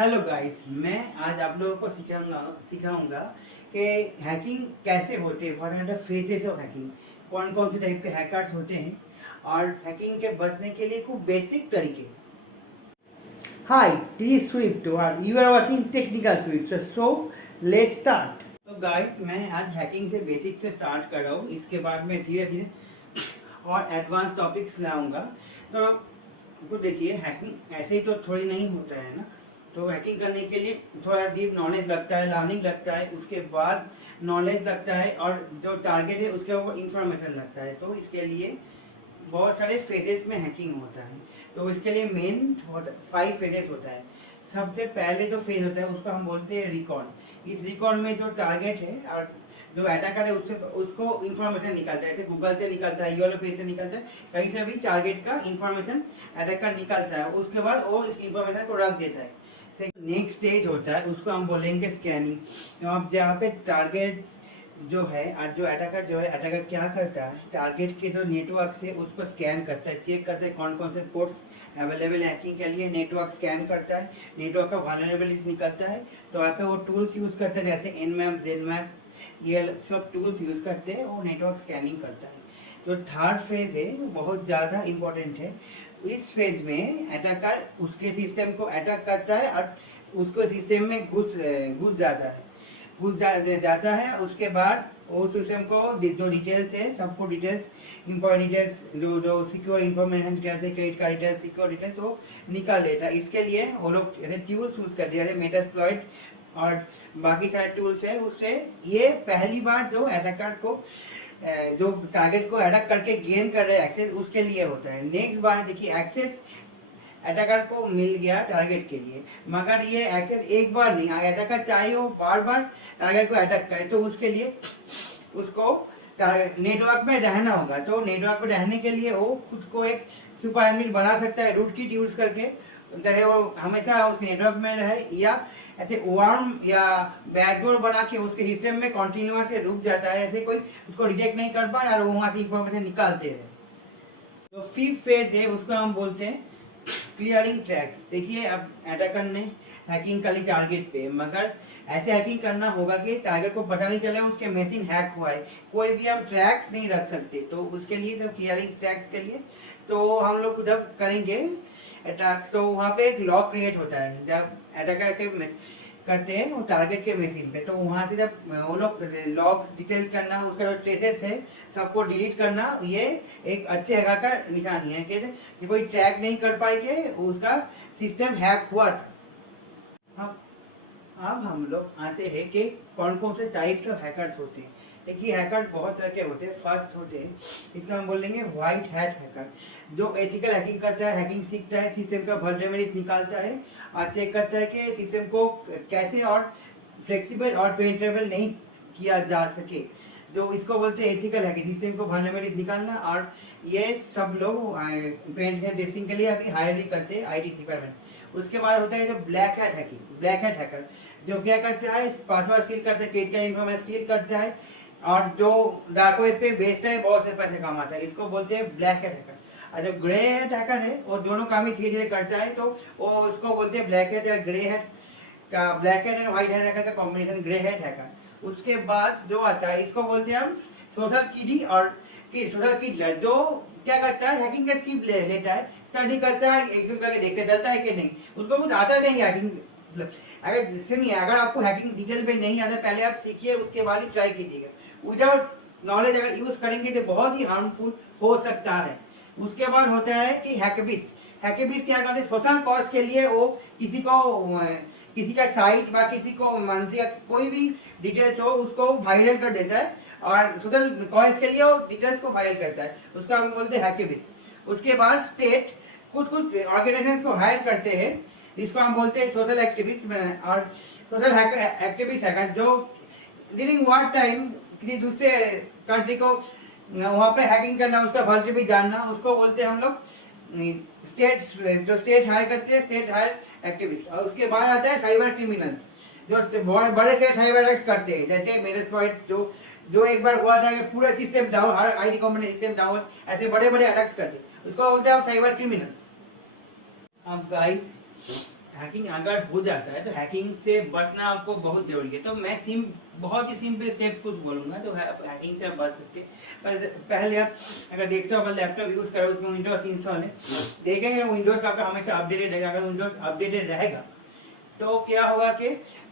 Hello guys, मैं आज आप लोगों को सिखाऊंगा कि हैकिंग कैसे होते हैं, what are the phases of hacking, कौन कौन से टाइप के हैकर्स होते हैं और हैकिंग के बचने के लिए कुछ बेसिक तरीके। हाय, दिस इज स्विफ्ट और you are watching Technical Swift. So let's start. तो गाइस, मैं आज हैकिंग से बेसिक से स्टार्ट कर रहा हूँ। इसके बाद मैं धीरे धीरे और एडवांस टॉपिक्स लाऊंगा। तो देखिए, हैकिंग ऐसे ही तो थोड़ी नहीं होता है ना। तो हैकिंग करने के लिए थोड़ा डीप नॉलेज लगता है, लर्निंग लगता है, उसके बाद नॉलेज लगता है और जो टारगेट है उसके ऊपर इंफॉर्मेशन लगता है। तो इसके लिए बहुत सारे फेजेस में हैकिंग होता है। तो इसके लिए मेन 5 फेजेस होता है। सबसे पहले जो फेज होता है उसको हम बोलते हैं रिकॉन। इस रिकॉन में जो टारगेट है और जो अटैकर है उससे उसको इंफॉर्मेशन निकलता है, जैसे गूगल से निकलता है, यूआरएल पेज से निकलता है, कहीं से भी टारगेट का इंफॉर्मेशन अटैकर निकलता है। उसके बाद वो इस इंफॉर्मेशन को रख देता है। नेक्स्ट स्टेज होता है, उसको हम बोलेंगे स्कैनिंग। तो अब जहाँ पे टारगेट जो है और जो अटैकर अटैकर क्या करता है, टारगेट के जो नेटवर्क से उस पर स्कैन करता है, चेक करता है कौन कौन से पोर्ट्स अवेलेबल हैकिंग के लिए। नेटवर्क स्कैन करता है, नेटवर्क का वल्नरेबिलिटी निकलता है। तो वहाँ पे वो टूल्स यूज़ करते हैं, जैसे एनमैप, जेनमैप, ये सब टूल्स यूज़ करते हैं, वो नेटवर्क स्कैनिंग करता है। जो थर्ड फेज है वो बहुत ज़्यादा इम्पोर्टेंट है। इस फेज में अटैकर उसके सिस्टम को अटैक करता है और उसको सिस्टम में घुस जाता है। उसके बाद वो सिस्टम को जो डिटेल्स है, सबको डिटेल्स, इंपॉर्टेंट डिटेल्स, जो जो सिक्योर इंफॉर्मेशन डिटेल्स है, credit card details, secure details, वो निकाल लेता है। इसके लिए वो लोग जैसे टूल्स यूज करते हैं, जैसे मेटास्प्लॉइट और बाकी सारे टूल्स है। उससे ये पहली बार जो अटैकर को जो टारगेट को अटैक करके गेन कर रहे हैं एक्सेस, उसके लिए होता है। नेक्स्ट बार देखिए, एक्सेस अटैकर को मिल गया टारगेट के लिए, मगर ये एक्सेस एक बार नहीं आया। अटैकर चाहे वो बार बार टारगेट को अटैक करे, तो उसके लिए उसको नेटवर्क में रहना होगा। तो नेटवर्क में रहने के लिए वो खुद को एक सुपर एडमिन बना सकता है, रूट किट यूज करके, चाहे वो हमेशा उस नेटवर्क में रहे, या ऐसे वार्म या बैकडोर बना के उसके सिस्टम में कंटिन्यूअस से रुक जाता है, ऐसे कोई उसको डिटेक्ट नहीं कर पाए और वो वहां से इंफॉर्मेशन निकालते हैं। तो फिफ्थ फेज है, उसको हम बोलते हैं क्लियरिंग ट्रैक्स। देखिए, अब अटैकर ने हैकिंग कर ली टारगेट पे, मगर ऐसे हैकिंग करना होगा कि टारगेट को पता नहीं चले उसके मशीन हैक हुआ है। कोई भी हम ट्रैक्स नहीं रख सकते, तो उसके लिए सब क्लियरिंग ट्रैक्स के लिए तो हम लोग जब करेंगे अटैक, तो वहाँ पे एक लॉग क्रिएट होता है। जब अटैकर के करते हैं वो टारगेट के मशीन पे, तो वहाँ से जब वो लोग लॉग डिटेल करना, उसका जो ट्रेसेस है सबको डिलीट करना, ये एक अच्छे हैकर का निशानी है कि कोई ट्रैक नहीं कर पाएंगे उसका सिस्टम हैक हुआ था। अब हम लोग आते हैं कि कौन कौन से टाइप्स ऑफ हैकर्स होते हैं। देखिए, हैकर बहुत तरह के होते हैं। फर्स्ट होते हैं, इसका हम बोलेंगे व्हाइट हैट हैकर, जो एथिकल हैकिंग करता है, हैकिंग सीखता है, सिस्टम का वल्नरेबिलिटी निकालता है और चेक करता है कि सिस्टम को कैसे और फ्लेक्सिबल और पेनिट्रेबल नहीं किया जा सके। जो इसको बोलते हैं एथिकल हैकिंग, सिस्टम को वल्नरेबिलिटी निकालना। और ये सब लोग पेनिट्रेशन टेस्टिंग के लिए अभी हायर भी करते हैं आईटी डिपार्टमेंट। उसके बाद होता है जो black hat hacking, black hat hacker, जो क्या करता है, पासवर्ड स्टील करता है, क्रेडिट कार्ड इन्फॉर्मेशन स्टील करता है और जो डार्क वेब पे बेचता है, बहुत से पैसे कमाता है। इसको बोलते हैं ब्लैक हैट हैकर। और जो ग्रे हैट हैकर है, वो दोनों काम ही धीरे धीरे करता है, तो वो उसको बोलते हैं ब्लैक हैट या ग्रे हैट का। Black hat and white hat hacker का कॉम्बिनेशन ग्रे हैट हैकर। उसके बाद जो आता है, इसको बोलते हैं हम सोशल किडी और सोशल किडलर, जो क्या करता है, हैकिंग का स्किप लेता है, स्टडी करता है, एक्शन करके देखते चलता है कि नहीं, उसको कुछ आता नहीं हैकिंग। मतलब अगर जिससे नहीं, अगर आपको हैकिंग डिटेल पे नहीं आता, पहले आप सीखिए, उसके बाद ही ट्राई कीजिएगा। विदाउट नॉलेज अगर यूज करेंगे तो बहुत ही हार्मफुल हो सकता है। उसके बाद होता है कि हैकेबिस। हैकेबिस क्या करते हैं, सोशल कॉज के लिए वो किसी का साइट या किसी को मंथली या कोई भी डिटेल्स हो उसको वायरल कर देता है, और सोशल कॉज के लिए वो डिटेल्स को वायरल करता है, उसका हम बोलते हैं हैकेबिस। उसके बाद स्टेट कुछ ऑर्गेनाइजेशन को हायर करते हैं, इसको हम बोलते हैं सोशल एक्टिविस्ट और सोशल एक्टिविस्ट हैकर, जो ड्यूरिंग वॉर टाइम किसी दूसरे कंट्री को वहाँ पे हैकिंग करना, उसका वल्नरेबिलिटी भी जानना, उसको बोलते हैं हम लोग स्टेट, जो स्टेट हायर करते हैं, स्टेट हायर एक्टिविस्ट। और उसके बाद आता है साइबर क्रिमिनल्स, जो बड़े से साइबर अटैक्स करते हैं, जैसे मेटास्प्लॉइट जो एक बार हुआ था कि पूरा system down, her IT company system down, ऐसे बड़े बड़े अटैक्स करते हैं, उसको बोलते हैं आप साइबर क्रिमिनल्स। अब गाइस, हैकिंग अगर हो जाता है तो हैकिंग से बचना आपको बहुत जरूरी है। तो मैं बहुत ही सिंपल स्टेप्स कुछ बोलूँगा तो हैकिंग से आप बच सकते हैं। पहले आप अगर देखते हो अपना लैपटॉप यूज़ करो, उसमें विंडोज इंस्टॉल है, देखेंगे विंडोज़ आपका हमेशा अपडेटेड रहेगा। अगर विंडोज अपडेटेड रहेगा तो क्या होगा कि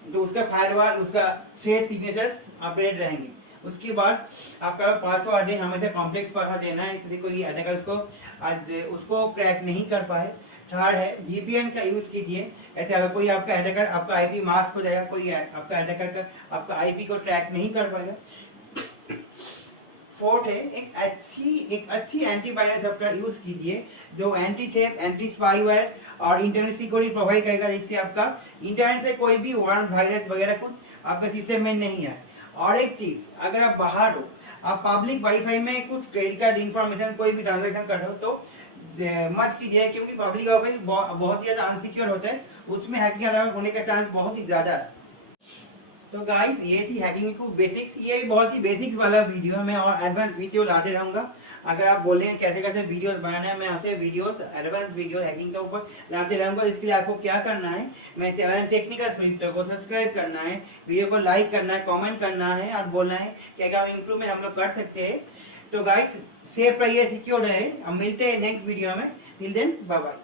जो उसका फायरवॉल, उसका थ्रेड सिग्नेचर्स अपडेट रहेंगे। उसके बाद आपका पासवर्ड है हमेशा कॉम्प्लेक्स पासवर्ड देना है, इसलिए कोई अटैकर उसको क्रैक नहीं कर पाए। थर्ड है VPN का यूज़ कीजिए। ऐसे अगर कोई आपका अटैकर, आपका आईपी मास्क हो जाएगा, कोई आपका अटैकर का आपका आईपी को ट्रैक नहीं कर पाएगा। फोर्थ है एक अच्छी एंटीवायरस सॉफ्टवेयर यूज कीजिए जो एंटी थेप, एंटी स्पाईवेयर और इंटरनेट सिक्योरिटी प्रोवाइड करेगा, जिससे आपका इंटरनेट से कोई भी वारंट वायरस वगैरह कुछ आपके सिस्टम में नहीं आए। और एक चीज, अगर आप बाहर हो, आप पब्लिक वाईफाई में कुछ क्रेडिट कार्ड इन्फॉर्मेशन कोई भी ट्रांजेक्शन कर रहे हो तो मत कीजिए, क्योंकि पब्लिक वाईफाई बहुत ही ज्यादा अनसिक्योर होता है, उसमें हैकिंग होने का चांस बहुत ही ज्यादा है। तो गाइस ये थी हैकिंग को बेसिक्स। ये बहुत ही बेसिक्स वाला वीडियो है, मैं और एडवांस वीडियो लाते रहूंगा। अगर आप बोलेंगे कैसे कैसे वीडियोस बनाना है, मैं ऐसे वीडियोस, एडवांस वीडियो हैकिंग के ऊपर लाते रहूंगा। इसके लिए आपको क्या करना है, मैं चैनल टेक्निकल स्क्रिप्टर को सब्सक्राइब करना है, वीडियो को लाइक करना है, कॉमेंट करना है और बोलना है कि अगर इम्प्रूवमेंट हम लोग कर सकते हैं। तो गाइस सेफ रहिए, सिक्योर रहे, हम मिलते हैं नेक्स्ट वीडियो में। Till then bye bye.